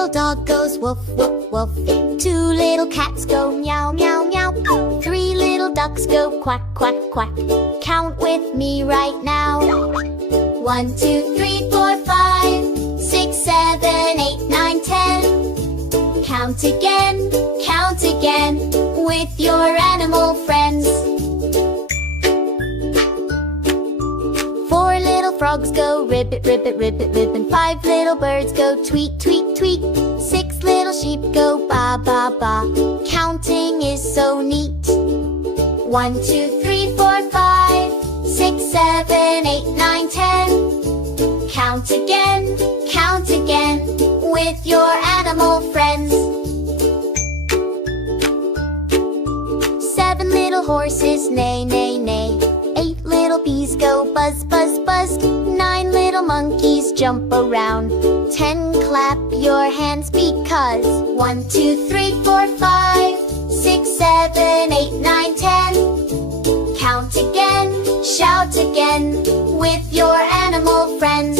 little dog goes woof, woof, woof. 2 little cats go meow, meow, meow. 3 little ducks go quack, quack, quack. Count with me right now. 1, 2, 3, 4, 5, 6, 7, 8, 9, 10. Count again with your animal friends. 4 little frogs go ribbit, ribbit, ribbit, ribbit. 5 little birds go tweet, tweet, tweet. 6 little sheep go ba, ba, ba. Counting is so neat. 1, 2, 3, 4, 5, 6, 7, 8, 9, 10. Count again with your animal friends. 7 little horses neigh, neigh, neigh. 8 little bees go buzz, buzz, buzz. 9 little monkeys jump around. 10 clap your hands because 1, 2, 3, 4, 5, 6, 7, 8, 9, 10. Count again, shout again with your animal friends.